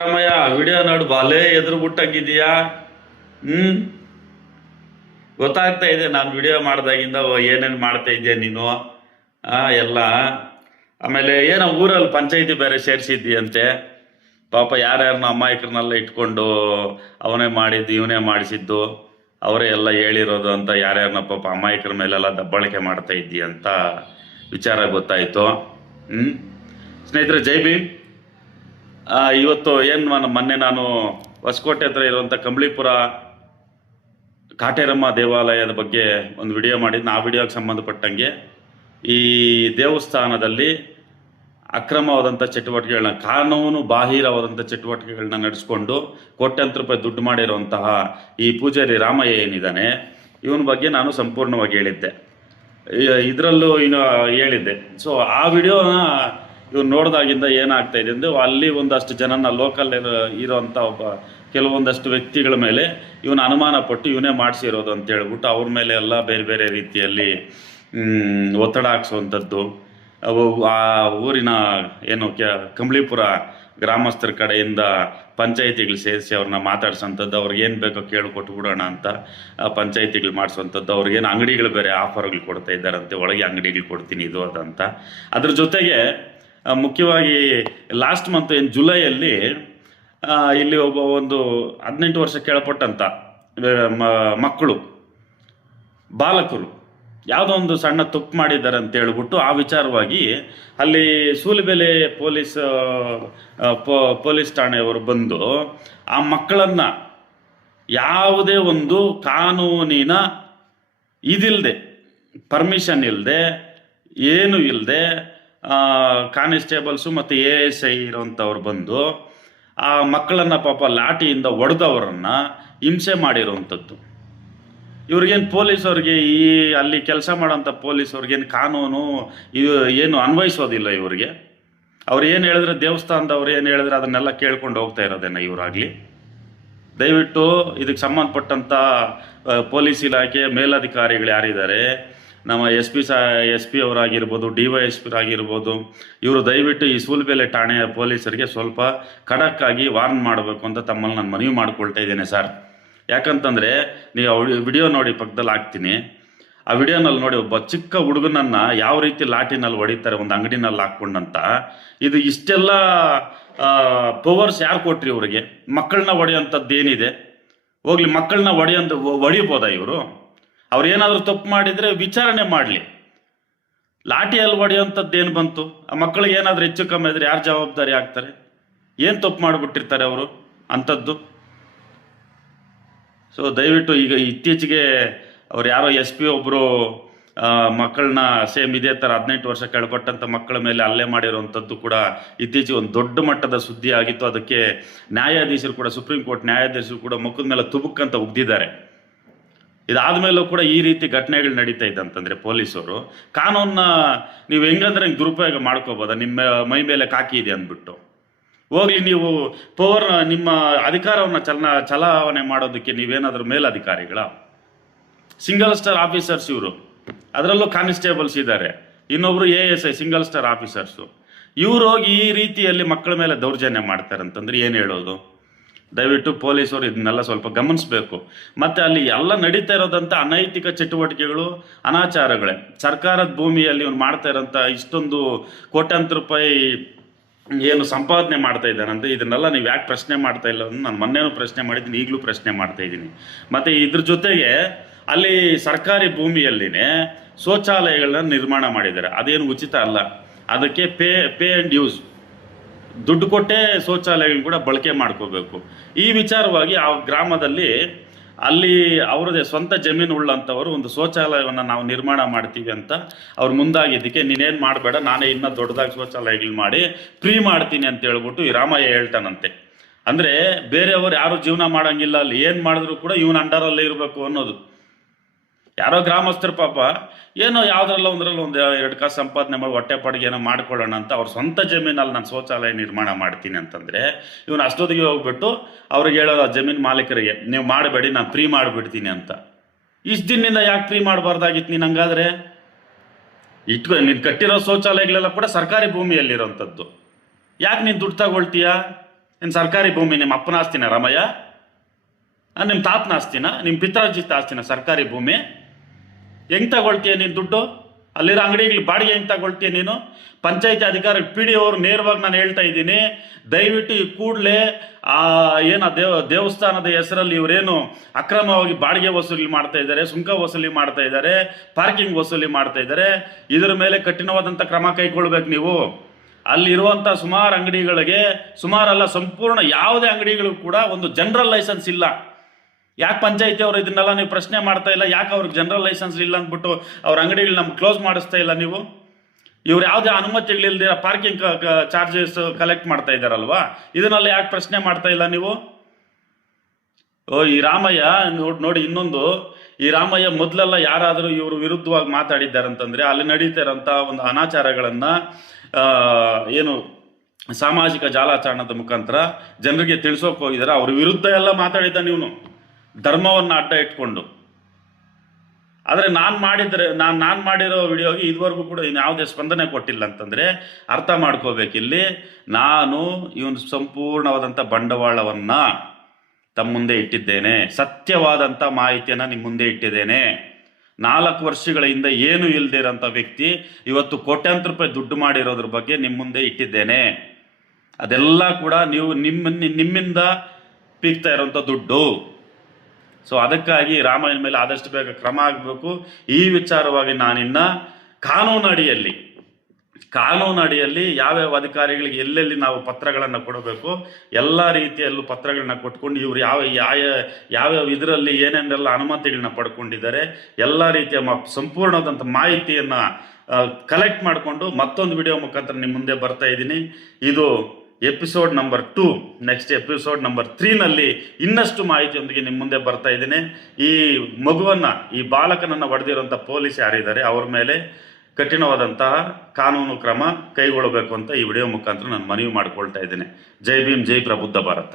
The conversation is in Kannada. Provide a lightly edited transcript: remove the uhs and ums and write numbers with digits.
ರಾಮಯ್ಯ ವಿಡಿಯೋ ನೋಡು ಬಾಲೆ ಎದುರು ಬಿಟ್ಟಂಗಿದೀಯಾ. ಹ್ಮ್ ಗೊತ್ತಾಗ್ತಾ ಇದೆ ನಾನು ವಿಡಿಯೋ ಮಾಡ್ದಾಗಿಂದ ಏನೇನು ಮಾಡ್ತಾ ಇದೆಯಾ ನೀನು. ಎಲ್ಲ ಆಮೇಲೆ ಏನೋ ಊರಲ್ಲಿ ಪಂಚಾಯಿತಿ ಬೇರೆ ಸೇರಿಸಿದ್ದೀಯಂತೆ. ಪಾಪ ಯಾರ್ಯಾರನ್ನ ಅಮಾಯಕರನ್ನೆಲ್ಲ ಇಟ್ಕೊಂಡು ಅವನೇ ಮಾಡಿದ್ದು ಇವನೇ ಮಾಡಿಸಿದ್ದು ಅವರೇ ಎಲ್ಲ ಹೇಳಿರೋದು ಅಂತ ಯಾರ್ಯಾರನ್ನ ಪಾಪ ಅಮಾಯಕರ ಮೇಲೆಲ್ಲ ದಬ್ಬಾಳಿಕೆ ಮಾಡ್ತಾ ಇದ್ದೀಯ ಅಂತ ವಿಚಾರ ಗೊತ್ತಾಯಿತು. ಸ್ನೇಹಿತರೆ, ಜೈ ಭೀಮ್. ಇವತ್ತು ಏನು ಮೊನ್ನೆ ನಾನು ಹೊಸಕೋಟೆ ಹತ್ರ ಇರುವಂಥ ಕಂಬಳಿಪುರ ಕಾಟೇರಮ್ಮ ದೇವಾಲಯದ ಬಗ್ಗೆ ಒಂದು ವಿಡಿಯೋ ಮಾಡಿದ್ದು. ಆ ವಿಡಿಯೋಗೆ ಸಂಬಂಧಪಟ್ಟಂಗೆ ಈ ದೇವಸ್ಥಾನದಲ್ಲಿ ಅಕ್ರಮವಾದಂಥ ಚಟುವಟಿಕೆಗಳನ್ನ, ಕಾನೂನು ಬಾಹಿರವಾದಂಥ ಚಟುವಟಿಕೆಗಳನ್ನ ನಡೆಸ್ಕೊಂಡು ಕೋಟ್ಯಾಂತರ ರೂಪಾಯಿ ದುಡ್ಡು ಮಾಡಿರುವಂತಹ ಈ ಪೂಜಾರಿ ರಾಮಯ್ಯ ಏನಿದ್ದಾನೆ, ಇವನ ಬಗ್ಗೆ ನಾನು ಸಂಪೂರ್ಣವಾಗಿ ಹೇಳಿದ್ದೆ. ಇದರಲ್ಲೂ ಇನ್ನು ಹೇಳಿದ್ದೆ. ಸೊ ಆ ವಿಡಿಯೋನ ಇವ್ರು ನೋಡಿದಾಗಿಂದ ಏನಾಗ್ತಾ ಇದೆ ಅಂದರೆ, ಅಲ್ಲಿ ಒಂದಷ್ಟು ಜನನ ಲೋಕಲ್ ಇರೋವಂಥ ಕೆಲವೊಂದಷ್ಟು ವ್ಯಕ್ತಿಗಳ ಮೇಲೆ ಇವನು ಅನುಮಾನ ಪಟ್ಟು ಇವನೇ ಮಾಡಿಸಿರೋದು ಅಂತ ಹೇಳ್ಬಿಟ್ಟು ಅವ್ರ ಮೇಲೆ ಎಲ್ಲ ಬೇರೆ ಬೇರೆ ರೀತಿಯಲ್ಲಿ ಒತ್ತಡ ಹಾಕ್ಸುವಂಥದ್ದು. ಆ ಊರಿನ ಏನು ಕಂಬಳಿಪುರ ಗ್ರಾಮಸ್ಥರ ಕಡೆಯಿಂದ ಪಂಚಾಯಿತಿಗಳು ಸೇರಿಸಿ ಅವ್ರನ್ನ ಮಾತಾಡ್ಸೋಂಥದ್ದು, ಅವ್ರಿಗೇನು ಬೇಕೋ ಕೇಳಿಕೊಟ್ಟು ಬಿಡೋಣ ಅಂತ ಪಂಚಾಯಿತಿಗಳು ಮಾಡಿಸುವಂಥದ್ದು. ಅವ್ರಿಗೇನು ಅಂಗಡಿಗಳು ಬೇರೆ ಆಫರ್ಗಳು ಕೊಡ್ತಾ ಇದ್ದಾರಂತೆ, ಒಳಗೆ ಅಂಗಡಿಗಳು ಕೊಡ್ತೀನಿ ಇದು ಅದಂತ. ಅದ್ರ ಜೊತೆಗೆ ಮುಖ್ಯವಾಗಿ ಲಾಸ್ಟ್ ಮಂತ್ ಏನು ಜುಲೈಯಲ್ಲಿ ಇಲ್ಲಿ ಒಂದು 18 ವರ್ಷ ಕೆಳಪಟ್ಟಂಥ ಮಕ್ಕಳು, ಬಾಲಕರು ಯಾವುದೋ ಒಂದು ಸಣ್ಣ ತಪ್ಪು ಮಾಡಿದ್ದಾರೆ ಅಂತ ಹೇಳ್ಬಿಟ್ಟು ಆ ವಿಚಾರವಾಗಿ ಅಲ್ಲಿ ಸೂಲಿಬೆಲೆ ಪೊಲೀಸ್ ಠಾಣೆಯವರು ಬಂದು ಆ ಮಕ್ಕಳನ್ನು ಯಾವುದೇ ಒಂದು ಕಾನೂನಿನ ಇದಿಲ್ಲದೆ, ಪರ್ಮಿಷನ್ ಇಲ್ಲದೆ, ಏನು ಇಲ್ಲದೆ ಕಾನ್ಸ್ಟೇಬಲ್ಸು ಮತ್ತು ASI ಇರೋಂಥವ್ರು ಬಂದು ಆ ಮಕ್ಕಳನ್ನು ಪಾಪ ಲಾಠಿಯಿಂದ ಹೊಡೆದವರನ್ನು ಹಿಂಸೆ ಮಾಡಿರೋವಂಥದ್ದು. ಇವ್ರಿಗೇನು ಪೊಲೀಸವ್ರಿಗೆ, ಈ ಅಲ್ಲಿ ಕೆಲಸ ಮಾಡೋಂಥ ಪೊಲೀಸವ್ರಿಗೇನು ಕಾನೂನು ಇದು ಏನು ಅನ್ವಯಿಸೋದಿಲ್ಲ ಇವ್ರಿಗೆ. ಅವ್ರು ಏನು ಹೇಳಿದ್ರೆ, ದೇವಸ್ಥಾನದವ್ರು ಏನು ಹೇಳಿದ್ರೆ ಅದನ್ನೆಲ್ಲ ಕೇಳ್ಕೊಂಡು ಹೋಗ್ತಾ ಇರೋದೇನ ಇವರಾಗಲಿ. ದಯವಿಟ್ಟು ಇದಕ್ಕೆ ಸಂಬಂಧಪಟ್ಟಂಥ ಪೊಲೀಸ್ ಇಲಾಖೆ ಮೇಲಧಿಕಾರಿಗಳು ಯಾರಿದ್ದಾರೆ, ನಮ್ಮ ಎಸ್ ಪಿ ಅವರಾಗಿರ್ಬೋದು, DYSP ಆಗಿರ್ಬೋದು, ಇವರು ದಯವಿಟ್ಟು ಈ ಸೂಲಿಬೆಲೆ ಠಾಣೆಯ ಪೊಲೀಸರಿಗೆ ಸ್ವಲ್ಪ ಖಡಕ್ಕಾಗಿ ವಾರ್ನ್ ಮಾಡಬೇಕು ಅಂತ ತಮ್ಮಲ್ಲಿ ನಾನು ಮನವಿ ಮಾಡ್ಕೊಳ್ತಾ ಇದ್ದೇನೆ ಸರ್. ಯಾಕಂತಂದರೆ ನೀವು ವಿಡಿಯೋ ನೋಡಿ, ಪಕ್ಕದಲ್ಲಿ ಹಾಕ್ತೀನಿ. ಆ ವಿಡಿಯೋನಲ್ಲಿ ನೋಡಿ, ಒಬ್ಬ ಚಿಕ್ಕ ಹುಡುಗನನ್ನು ಯಾವ ರೀತಿ ಲಾಠಿನಲ್ಲಿ ಹೊಡಿತಾರೆ ಒಂದು ಅಂಗಡಿನಲ್ಲಿ ಹಾಕ್ಕೊಂಡಂತ. ಇದು ಇಷ್ಟೆಲ್ಲ ಪವರ್ಸ್ ಯಾರು ಕೊಟ್ರಿ ಇವ್ರಿಗೆ? ಮಕ್ಕಳನ್ನ ಹೊಡೆಯೋಂಥದ್ದು ಏನಿದೆ? ಹೋಗ್ಲಿ, ಮಕ್ಕಳನ್ನ ಹೊಡಿಬೋದಾ ಇವರು? ಅವ್ರು ಏನಾದರೂ ತಪ್ಪು ಮಾಡಿದರೆ ವಿಚಾರಣೆ ಮಾಡಲಿ. ಲಾಠಿಯಲ್ಲಿ ಹೊಡೆಯೋಂಥದ್ದು ಏನು ಬಂತು? ಆ ಮಕ್ಕಳಿಗೆ ಏನಾದರೂ ಹೆಚ್ಚು ಕಮ್ಮಿ ಇದ್ರೆ ಯಾರು ಜವಾಬ್ದಾರಿ ಆಗ್ತಾರೆ? ಏನು ತಪ್ಪು ಮಾಡಿಬಿಟ್ಟಿರ್ತಾರೆ ಅವರು ಅಂಥದ್ದು? ಸೊ ದಯವಿಟ್ಟು ಈಗ ಇತ್ತೀಚೆಗೆ ಅವ್ರು ಯಾರೋ SP ಒಬ್ಬರು ಮಕ್ಕಳನ್ನ ಸೇಮ್ ಇದೇ ಥರ 18 ವರ್ಷ ಕೆಳಪಟ್ಟಂಥ ಮಕ್ಕಳ ಮೇಲೆ ಹಲ್ಲೆ ಮಾಡಿರುವಂಥದ್ದು ಕೂಡ ಇತ್ತೀಚೆಗೆ ಒಂದು ದೊಡ್ಡ ಮಟ್ಟದ ಸುದ್ದಿ ಆಗಿತ್ತು. ಅದಕ್ಕೆ ನ್ಯಾಯಾಧೀಶರು ಕೂಡ, ಸುಪ್ರೀಂ ಕೋರ್ಟ್ ನ್ಯಾಯಾಧೀಶರು ಕೂಡ ಮುಖದ ಮೇಲೆ ತುಬುಕ್ಕಂತ ಉಗ್ದಿದ್ದಾರೆ. ಇದಾದ ಮೇಲೂ ಕೂಡ ಈ ರೀತಿ ಘಟನೆಗಳು ನಡೀತಾ ಇದ್ದಂತಂದರೆ ಪೊಲೀಸರು ಕಾನೂನನ್ನ ನೀವು ಹೆಂಗಂದ್ರೆ ಹಿಂಗೆ ದುರುಪಯೋಗ ಮಾಡ್ಕೋಬೋದ? ನಿಮ್ಮ ಮೈ ಮೇಲೆ ಕಾಕಿ ಇದೆ ಅಂದ್ಬಿಟ್ಟು ಹೋಗ್ಲಿ, ನೀವು ನಿಮ್ಮ ಅಧಿಕಾರವನ್ನು ಚಲಾವಣೆ ಮಾಡೋದಕ್ಕೆ ನೀವೇನಾದರೂ ಮೇಲಧಿಕಾರಿಗಳ? ಸಿಂಗಲ್ ಸ್ಟಾರ್ ಆಫೀಸರ್ಸ್ ಇವರು, ಅದರಲ್ಲೂ ಕಾನ್ಸ್ಟೇಬಲ್ಸ್ ಇದ್ದಾರೆ, ಇನ್ನೊಬ್ರು ASI ಸಿಂಗಲ್ ಸ್ಟಾರ್ ಆಫೀಸರ್ಸು. ಇವರು ಹೋಗಿ ಈ ರೀತಿಯಲ್ಲಿ ಮಕ್ಕಳ ಮೇಲೆ ದೌರ್ಜನ್ಯ ಮಾಡ್ತಾರಂತಂದ್ರೆ ಏನು ಹೇಳೋದು? ದಯವಿಟ್ಟು ಪೊಲೀಸರು ಇದನ್ನೆಲ್ಲ ಸ್ವಲ್ಪ ಗಮನಿಸಬೇಕು. ಮತ್ತು ಅಲ್ಲಿ ಎಲ್ಲ ನಡೀತಾ ಇರೋದಂಥ ಅನೈತಿಕ ಚಟುವಟಿಕೆಗಳು, ಅನಾಚಾರಗಳೇ. ಸರ್ಕಾರದ ಭೂಮಿಯಲ್ಲಿ ಇವ್ನು ಮಾಡ್ತಾ ಇರೋಂಥ ಇಷ್ಟೊಂದು ಕೋಟ್ಯಾಂತರ ರೂಪಾಯಿ ಏನು ಸಂಪಾದನೆ ಮಾಡ್ತಾ ಇದ್ದಾನಂತ, ಇದನ್ನೆಲ್ಲ ನೀವು ಯಾಕೆ ಪ್ರಶ್ನೆ ಮಾಡ್ತಾ ಇಲ್ಲ? ನಾನು ಮೊನ್ನೆನೂ ಪ್ರಶ್ನೆ ಮಾಡಿದ್ದೀನಿ, ಈಗಲೂ ಪ್ರಶ್ನೆ ಮಾಡ್ತಾ ಇದ್ದೀನಿ. ಮತ್ತು ಇದ್ರ ಜೊತೆಗೆ ಅಲ್ಲಿ ಸರ್ಕಾರಿ ಭೂಮಿಯಲ್ಲಿನೇ ಶೌಚಾಲಯಗಳನ್ನ ನಿರ್ಮಾಣ ಮಾಡಿದ್ದಾರೆ. ಅದೇನು ಉಚಿತ ಅಲ್ಲ, ಅದಕ್ಕೆ ಪೇ ಆ್ಯಂಡ್ ಯೂಸ್, ದುಡ್ಡು ಕೊಟ್ಟೇ ಶೌಚಾಲಯಗಳನ್ನ ಕೂಡ ಬಳಕೆ ಮಾಡ್ಕೋಬೇಕು. ಈ ವಿಚಾರವಾಗಿ ಆ ಗ್ರಾಮದಲ್ಲಿ ಅಲ್ಲಿ ಅವರದೇ ಸ್ವಂತ ಜಮೀನು ಉಳ್ಳಂಥವರು ಒಂದು ಶೌಚಾಲಯವನ್ನು ನಾವು ನಿರ್ಮಾಣ ಮಾಡ್ತೀವಿ ಅಂತ ಅವ್ರು ಮುಂದಾಗಿದ್ದಕ್ಕೆ, ನೀನೇನು ಮಾಡಬೇಡ, ನಾನೇ ಇನ್ನೂ ದೊಡ್ಡದಾಗಿ ಶೌಚಾಲಯಗಳು ಮಾಡಿ ಫ್ರೀ ಮಾಡ್ತೀನಿ ಅಂತ ಹೇಳ್ಬಿಟ್ಟು ಈ ರಾಮಯ್ಯ ಹೇಳ್ತಾನಂತೆ. ಅಂದರೆ ಬೇರೆಯವರು ಯಾರು ಜೀವನ ಮಾಡೋಂಗಿಲ್ಲ, ಅಲ್ಲಿ ಏನು ಮಾಡಿದ್ರು ಕೂಡ ಇವನ ಅಂಡರಲ್ಲೇ ಇರಬೇಕು ಅನ್ನೋದು. ಯಾರೋ ಗ್ರಾಮಸ್ಥರು ಪಾಪ ಏನೋ ಯಾವುದ್ರಲ್ಲ ಒಂದರಲ್ಲಿ ಒಂದು 2 ಕಾಸು ಸಂಪಾದನೆ ಮಾಡಿ ಹೊಟ್ಟೆ ಪಾಡಿಗೆ ಏನೋ ಮಾಡ್ಕೊಳ್ಳೋಣ ಅಂತ ಅವ್ರ ಸ್ವಂತ ಜಮೀನಲ್ಲಿ ನಾನು ಶೌಚಾಲಯ ನಿರ್ಮಾಣ ಮಾಡ್ತೀನಿ ಅಂತಂದರೆ, ಇವನು ಅಷ್ಟೊತ್ತಿಗೆ ಹೋಗ್ಬಿಟ್ಟು ಅವ್ರಿಗೆ ಹೇಳೋದು, ಆ ಜಮೀನು ಮಾಲೀಕರಿಗೆ, ನೀವು ಮಾಡಬೇಡಿ, ನಾನು ಫ್ರೀ ಮಾಡಿಬಿಡ್ತೀನಿ ಅಂತ. ಇಷ್ಟು ದಿನದಿಂದ ಯಾಕೆ ಫ್ರೀ ಮಾಡಬಾರ್ದಾಗಿತ್ತು ನೀನು? ಹಂಗಾದರೆ ನೀನು ಕಟ್ಟಿರೋ ಶೌಚಾಲಯಗಳೆಲ್ಲ ಕೂಡ ಸರ್ಕಾರಿ ಭೂಮಿಯಲ್ಲಿರೋಂಥದ್ದು, ಯಾಕೆ ನೀನು ದುಡ್ಡು ತಗೊಳ್ತೀಯಾ? ಇನ್ನು ಸರ್ಕಾರಿ ಭೂಮಿ ನಿಮ್ಮ ಅಪ್ಪನ ಆಸ್ತಿನ ರಾಮಯ್ಯ? ನಿಮ್ಮ ತಾತನ ಆಸ್ತಿನ, ನಿಮ್ಮ ಪಿತ್ರಾರ್ಜಿತ ಆಸ್ತಿನ ಸರ್ಕಾರಿ ಭೂಮಿ? ಹೆಂಗೆ ತಗೊಳ್ತೀಯ ನೀನು ದುಡ್ಡು? ಅಲ್ಲಿರೋ ಅಂಗಡಿಗಳು ಬಾಡಿಗೆ ಹೆಂಗೆ ತಗೊಳ್ತೀಯ ನೀನು? ಪಂಚಾಯತಿ ಅಧಿಕಾರಿ PD ಅವರು ನೇರವಾಗಿ ನಾನು ಹೇಳ್ತಾ ಇದ್ದೀನಿ, ದಯವಿಟ್ಟು ಈ ಕೂಡಲೇ ಏನು ದೇವಸ್ಥಾನದ ಹೆಸರಲ್ಲಿ ಇವರೇನು ಅಕ್ರಮವಾಗಿ ಬಾಡಿಗೆ ವಸೂಲಿ ಮಾಡ್ತಾ ಇದ್ದಾರೆ, ಸುಂಕ ವಸೂಲಿ ಮಾಡ್ತಾ ಇದ್ದಾರೆ, ಪಾರ್ಕಿಂಗ್ ವಸೂಲಿ ಮಾಡ್ತಾ ಇದ್ದಾರೆ, ಇದರ ಮೇಲೆ ಕಠಿಣವಾದಂಥ ಕ್ರಮ ಕೈಗೊಳ್ಬೇಕು ನೀವು. ಅಲ್ಲಿರುವಂಥ ಸುಮಾರು ಅಂಗಡಿಗಳಿಗೆ, ಸುಮಾರಲ್ಲ ಸಂಪೂರ್ಣ ಯಾವುದೇ ಅಂಗಡಿಗಳಿಗೂ ಕೂಡ ಒಂದು ಜನರಲ್ ಲೈಸೆನ್ಸ್ ಇಲ್ಲ. ಯಾಕೆ ಪಂಚಾಯತಿ ಅವರು ಇದನ್ನೆಲ್ಲ ನೀವು ಪ್ರಶ್ನೆ ಮಾಡ್ತಾ ಇಲ್ಲ? ಯಾಕೆ ಅವ್ರಿಗೆ ಜನರಲ್ ಲೈಸೆನ್ಸ್ ಇಲ್ಲ ಅಂದ್ಬಿಟ್ಟು ಅವ್ರ ಅಂಗಡಿಗಳು ನಮ್ಗೆ ಕ್ಲೋಸ್ ಮಾಡಿಸ್ತಾ ಇಲ್ಲ ನೀವು? ಇವ್ರು ಯಾವುದೇ ಅನುಮತಿಗಳಿಲ್ದಿರ ಪಾರ್ಕಿಂಗ್ ಚಾರ್ಜಸ್ ಕಲೆಕ್ಟ್ ಮಾಡ್ತಾ ಇದ್ದಾರಲ್ವಾ, ಇದನ್ನೆಲ್ಲ ಯಾಕೆ ಪ್ರಶ್ನೆ ಮಾಡ್ತಾ ಇಲ್ಲ ನೀವು? ಈ ರಾಮಯ್ಯ ನೋಡಿ ಇನ್ನೊಂದು, ಈ ರಾಮಯ್ಯ ಮೊದಲೆಲ್ಲ ಯಾರಾದರೂ ಇವರು ವಿರುದ್ಧವಾಗಿ ಮಾತಾಡಿದ್ದಾರಂತಂದ್ರೆ ಅಲ್ಲಿ ನಡೀತಾ ಇರೋಂಥ ಒಂದು ಅನಾಚಾರಗಳನ್ನು ಏನು ಸಾಮಾಜಿಕ ಜಾಲತಾಣದ ಮುಖಾಂತರ ಜನರಿಗೆ ತಿಳಿಸೋಕೆ ಹೋಗಿದ್ದಾರೆ. ಅವ್ರ ವಿರುದ್ಧ ಎಲ್ಲ ಮಾತಾಡಿದ್ದ ನೀವು ಧರ್ಮವನ್ನು ಅಡ್ಡ ಇಟ್ಕೊಂಡು. ಆದರೆ ನಾನು ಮಾಡಿರೋ ವಿಡಿಯೋಗೆ ಇದುವರೆಗೂ ಕೂಡ ಯಾವುದೇ ಸ್ಪಂದನೆ ಕೊಟ್ಟಿಲ್ಲ ಅಂತಂದರೆ ಅರ್ಥ ಮಾಡ್ಕೋಬೇಕಿಲ್ಲಿ, ನಾನು ಇವನು ಸಂಪೂರ್ಣವಾದಂಥ ಬಂಡವಾಳವನ್ನು ತಮ್ಮ ಮುಂದೆ ಇಟ್ಟಿದ್ದೇನೆ, ಸತ್ಯವಾದಂಥ ಮಾಹಿತಿಯನ್ನು ನಿಮ್ಮ ಮುಂದೆ ಇಟ್ಟಿದ್ದೇನೆ. 4 ವರ್ಷಗಳ ಹಿಂದೆ ಏನು ಇಲ್ಲದೆ ಇರೋಂಥ ವ್ಯಕ್ತಿ ಇವತ್ತು ಕೋಟ್ಯಾಂತರ ರೂಪಾಯಿ ದುಡ್ಡು ಮಾಡಿರೋದ್ರ ಬಗ್ಗೆ ನಿಮ್ಮ ಮುಂದೆ ಇಟ್ಟಿದ್ದೇನೆ. ಅದೆಲ್ಲ ಕೂಡ ನೀವು ನಿಮ್ಮಿಂದ ಪೀಕ್ತಾ ಇರೋಂಥ ದುಡ್ಡು. ಸೊ ಅದಕ್ಕಾಗಿ ರಾಮಯ್ಯನ ಮೇಲೆ ಆದಷ್ಟು ಬೇಗ ಕ್ರಮ ಆಗಬೇಕು. ಈ ವಿಚಾರವಾಗಿ ನಾನಿನ್ನ ಕಾನೂನು ಅಡಿಯಲ್ಲಿ ಯಾವ್ಯಾವ ಅಧಿಕಾರಿಗಳಿಗೆ ಎಲ್ಲೆಲ್ಲಿ ನಾವು ಪತ್ರಗಳನ್ನು ಕೊಡಬೇಕು, ಎಲ್ಲ ರೀತಿಯಲ್ಲೂ ಪತ್ರಗಳನ್ನ ಕೊಟ್ಕೊಂಡು ಇವರು ಯಾವ್ಯಾವ ಇದರಲ್ಲಿ ಏನೇನೆಲ್ಲ ಅನುಮತಿಗಳನ್ನ ಪಡ್ಕೊಂಡಿದ್ದಾರೆ, ಎಲ್ಲ ರೀತಿಯ ಸಂಪೂರ್ಣವಾದಂಥ ಮಾಹಿತಿಯನ್ನು ಕಲೆಕ್ಟ್ ಮಾಡಿಕೊಂಡು ಮತ್ತೊಂದು ವಿಡಿಯೋ ಮುಖಾಂತರ ನಿಮ್ಮ ಮುಂದೆ ಬರ್ತಾ ಇದ್ದೀನಿ. ಇದು episode number 2. Next episode number 3ನಲ್ಲಿ ಇನ್ನಷ್ಟು ಮಾಹಿತಿಯೊಂದಿಗೆ ನಿಮ್ಮ ಮುಂದೆ ಬರ್ತಾ ಇದ್ದೀನಿ. ಈ ಮಗುವನ್ನು, ಈ ಬಾಲಕನನ್ನು ಹೊಡೆದಿರುವಂಥ ಪೊಲೀಸ್ ಯಾರಿದ್ದಾರೆ ಅವ್ರ ಮೇಲೆ ಕಠಿಣವಾದಂತಹ ಕಾನೂನು ಕ್ರಮ ಕೈಗೊಳ್ಳಬೇಕು ಅಂತ ಈ ವಿಡಿಯೋ ಮುಖಾಂತರ ನಾನು ಮನವಿ ಮಾಡಿಕೊಳ್ತಾ ಇದ್ದೇನೆ. ಜೈ ಭೀಮ್, ಜೈ ಪ್ರಬುದ್ಧ ಭಾರತ.